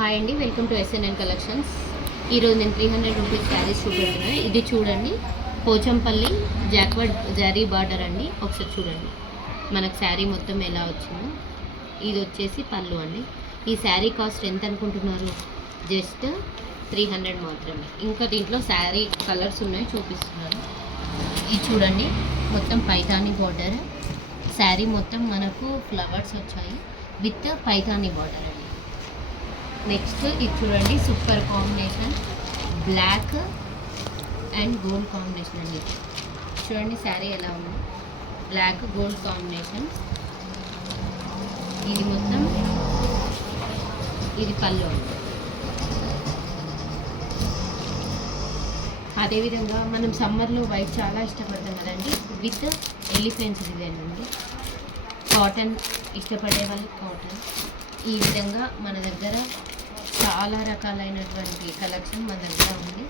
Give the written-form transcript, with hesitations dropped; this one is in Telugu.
హాయ్ అండి, వెల్కమ్ టు ఎస్ఎన్ఎన్ కలెక్షన్స్. ఈరోజు నేను 300 రూపీస్ శారీస్ చూపెడుతున్నాను. ఇది చూడండి, పోచంపల్లి జాక్వర్డ్ జరీ బార్డర్ అండి. ఒకసారి చూడండి మనకు శారీ మొత్తం ఎలా వచ్చిందో. ఇది వచ్చేసి పళ్ళు అండి. ఈ శారీ కాస్ట్ ఎంత అనుకుంటున్నారు? జస్ట్ 300 మాత్రమే. ఇంకా దీంట్లో శారీ కలర్స్ ఉన్నాయి, చూపిస్తున్నాను. ఇది చూడండి, మొత్తం పైతానీ బార్డర్. శారీ మొత్తం మనకు ఫ్లవర్స్ వచ్చాయి విత్ పైతానీ బార్డర్ అండి. నెక్స్ట్ ఇది చూడండి, super combination, black and gold combination అండి. చూడండి శారీ ఎలా ఉంది, బ్లాక్ గోల్డ్ కాంబినేషన్. ఇది మొత్తం, ఇది పళ్ళు అండి. అదేవిధంగా మనం సమ్మర్లో వైట్ చాలా ఇష్టపడతాం కదండి, విత్ ఎలిఫెంట్స్ డిజైన్ అండి. కాటన్ ఇష్టపడే వాళ్ళు కాటన్. ఈ విధంగా మన దగ్గర చాలా రకాలైనటువంటి కలెక్షన్ మన దగ్గర ఉంది.